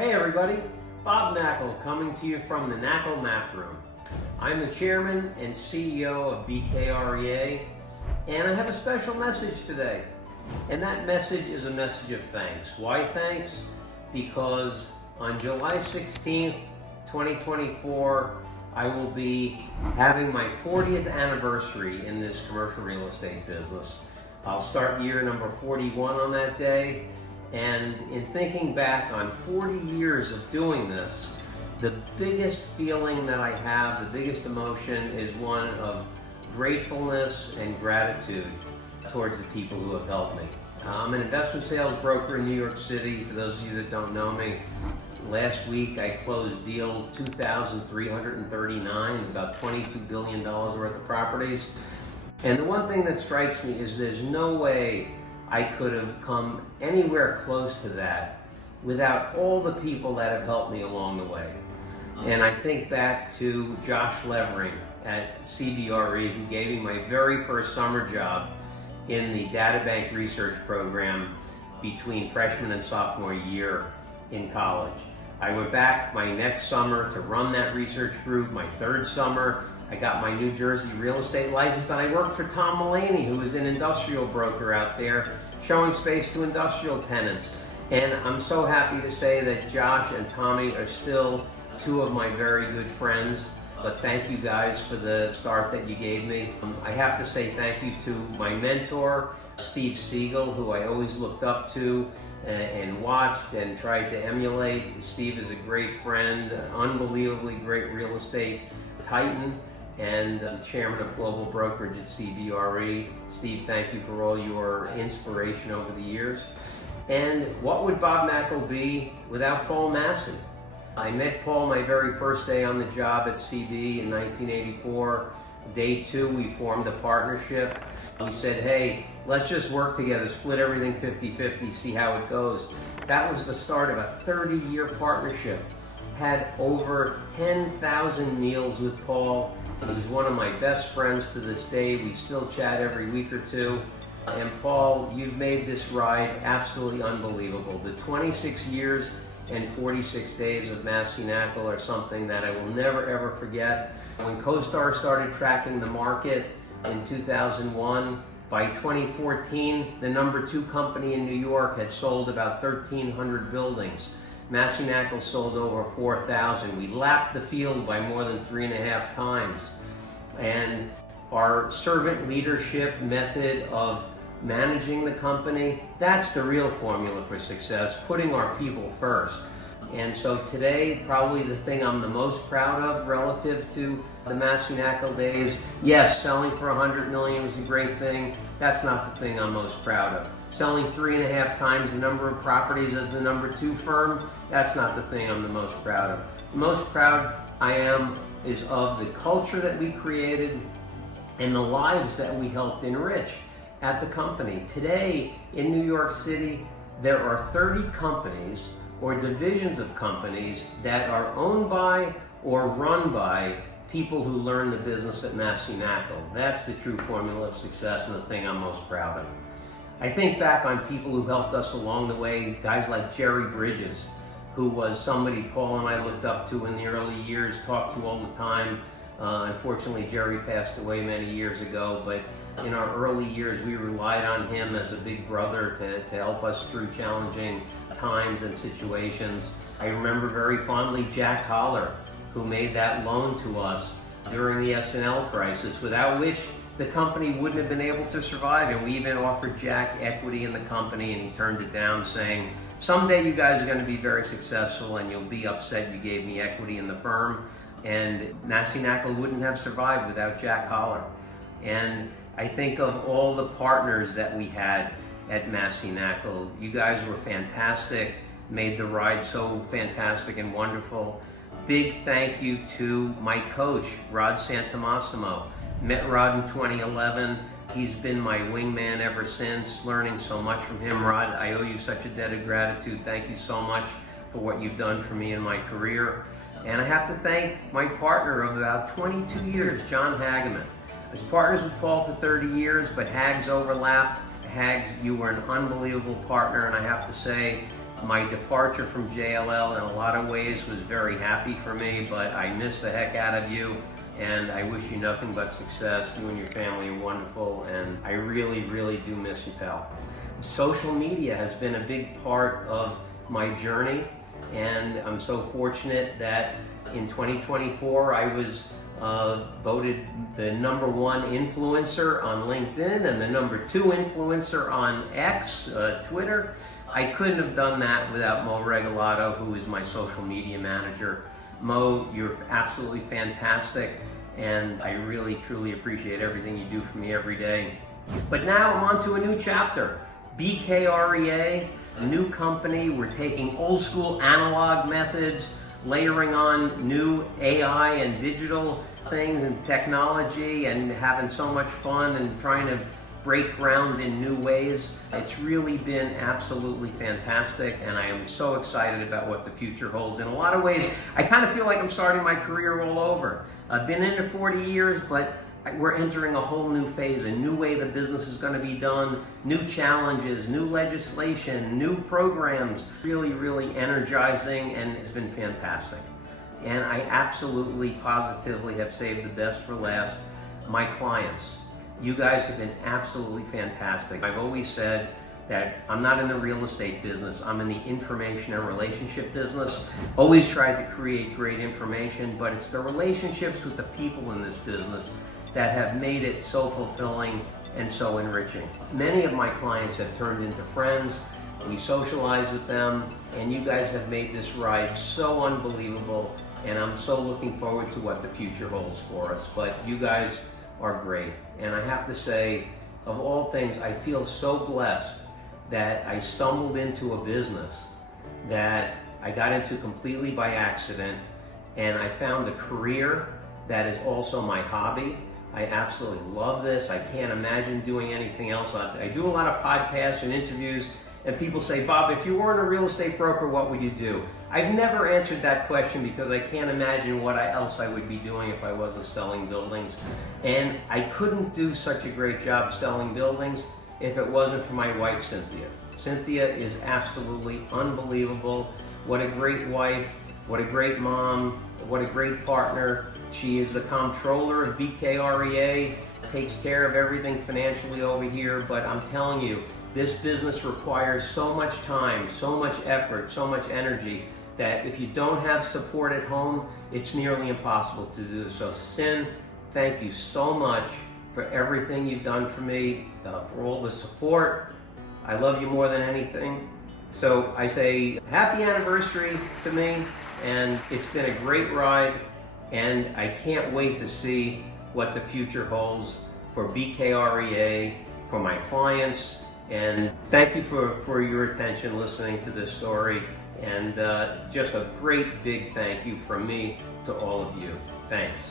Hey everybody, Bob Knackel coming to you from the Knackel Map Room. I'm the chairman and CEO of BKREA, and I have a special message today. And that message is a message of thanks. Why thanks? Because on July 16th, 2024, I will be having my 40th anniversary in this commercial real estate business. I'll start year number 41 on that day. And in thinking back on 40 years of doing this, the biggest feeling that I have, the biggest emotion is one of gratefulness and gratitude towards the people who have helped me. I'm an investment sales broker in New York City. For those of you that don't know me, last week I closed deal 2,339, about $22 billion worth of properties. And the one thing that strikes me is there's no way I could have come anywhere close to that without all the people that have helped me along the way. And I think back to Josh Levering at CBRE, who gave me my very first summer job in the data bank research program between freshman and sophomore year in college. I went back my next summer to run that research group. My third summer, I got my New Jersey real estate license, and I worked for Tom Mulaney, who is an industrial broker out there, showing space to industrial tenants. And I'm so happy to say that Josh and Tommy are still two of my very good friends. But thank you guys for the start that you gave me. I have to say thank you to my mentor, Steve Siegel, who I always looked up to and watched and tried to emulate. Steve is a great friend, unbelievably great real estate titan, and the chairman of global brokerage at CBRE. Steve, thank you for all your inspiration over the years. And what would Bob Knackel be without Paul Massey? I met Paul my very first day on the job at CB in 1984. Day two, we formed a partnership. We said, hey, let's just work together, split everything 50-50, see how it goes. That was the start of a 30-year partnership. Had over 10,000 meals with Paul. He's one of my best friends to this day. We still chat every week or two. And Paul, you've made this ride absolutely unbelievable. The 26 years and 46 days of Massey Knackel are something that I will never ever forget. When CoStar started tracking the market in 2001, by 2014, the number 2 company in New York had sold about 1,300 buildings. Massey Knackel sold over 4,000. We lapped the field by more than 3.5 times. And our servant leadership method of managing the company, that's the real formula for success, putting our people first. And so today, probably the thing I'm the most proud of relative to the Massey Knackel days, yes, selling for $100 million was a great thing. That's not the thing I'm most proud of. Selling 3.5 times the number of properties as the number 2 firm, that's not the thing I'm the most proud of. The most proud I am is of the culture that we created and the lives that we helped enrich at the company. Today in New York City, there are 30 companies or divisions of companies that are owned by or run by people who learn the business at Massey Knackel. That's the true formula of success and the thing I'm most proud of. I think back on people who helped us along the way, guys like Jerry Bridges, who was somebody Paul and I looked up to in the early years, talked to all the time. Unfortunately, Jerry passed away many years ago, but in our early years, we relied on him as a big brother to help us through challenging times and situations. I remember very fondly Jack Holler, who made that loan to us during the S&L crisis, without which the company wouldn't have been able to survive. And we even offered Jack equity in the company, and he turned it down, saying, someday you guys are going to be very successful and you'll be upset you gave me equity in the firm. And Massey Knackel wouldn't have survived without Jack Holler. And I think of all the partners that we had at Massey Knackel. You guys were fantastic, made the ride so fantastic and wonderful. Big thank you to my coach, Rod Santamassimo. Met Rod in 2011. He's been my wingman ever since, learning so much from him. Rod, I owe you such a debt of gratitude. Thank you so much for what you've done for me in my career. And I have to thank my partner of about 22 years, John Hageman. I was partners with Paul for 30 years, but Hags overlapped. Hags, you were an unbelievable partner, and I have to say, My departure from JLL in a lot of ways was very happy for me, but I miss the heck out of you, and I wish you nothing but success. You and your family are wonderful, and I really, really do miss you, pal. Social media has been a big part of my journey, and I'm so fortunate that in 2024 I was voted the #1 influencer on LinkedIn and the #2 influencer on X, Twitter. I couldn't have done that without Mo Regalado, who is my social media manager. Mo, you're absolutely fantastic, and I really, truly appreciate everything you do for me every day. But now I'm on to a new chapter. BKREA, a new company. We're taking old school analog methods, layering on new AI and digital things and technology, and having so much fun and trying to break ground in new ways. It's really been absolutely fantastic, and I am so excited about what the future holds. In a lot of ways, I kind of feel like I'm starting my career all over. I've been in it 40 years, but we're entering a whole new phase, a new way the business is going to be done, new challenges, new legislation, new programs. Really, really energizing, and it's been fantastic. And I absolutely, positively have saved the best for last. My clients, you guys have been absolutely fantastic. I've always said that I'm not in the real estate business, I'm in the information and relationship business. Always tried to create great information, but it's the relationships with the people in this business that have made it so fulfilling and so enriching. Many of my clients have turned into friends. We socialize with them, and you guys have made this ride so unbelievable, and I'm so looking forward to what the future holds for us. But you guys are great, and I have to say, of all things, I feel so blessed that I stumbled into a business that I got into completely by accident, and I found a career that is also my hobby. I absolutely love this. I can't imagine doing anything else. I do a lot of podcasts and interviews, and people say, Bob, if you weren't a real estate broker, what would you do? I've never answered that question because I can't imagine what else I would be doing if I wasn't selling buildings. And I couldn't do such a great job selling buildings if it wasn't for my wife, Cynthia. Cynthia is absolutely unbelievable. What a great wife, what a great mom, what a great partner. She is the comptroller of BKREA, takes care of everything financially over here, but I'm telling you, this business requires so much time, so much effort, so much energy, that if you don't have support at home, it's nearly impossible to do. So Cyn, thank you so much for everything you've done for me, for all the support. I love you more than anything. So I say happy anniversary to me, and it's been a great ride, and I can't wait to see what the future holds for BKREA, for my clients, and thank you for your attention listening to this story, and just a great big thank you from me to all of you. Thanks.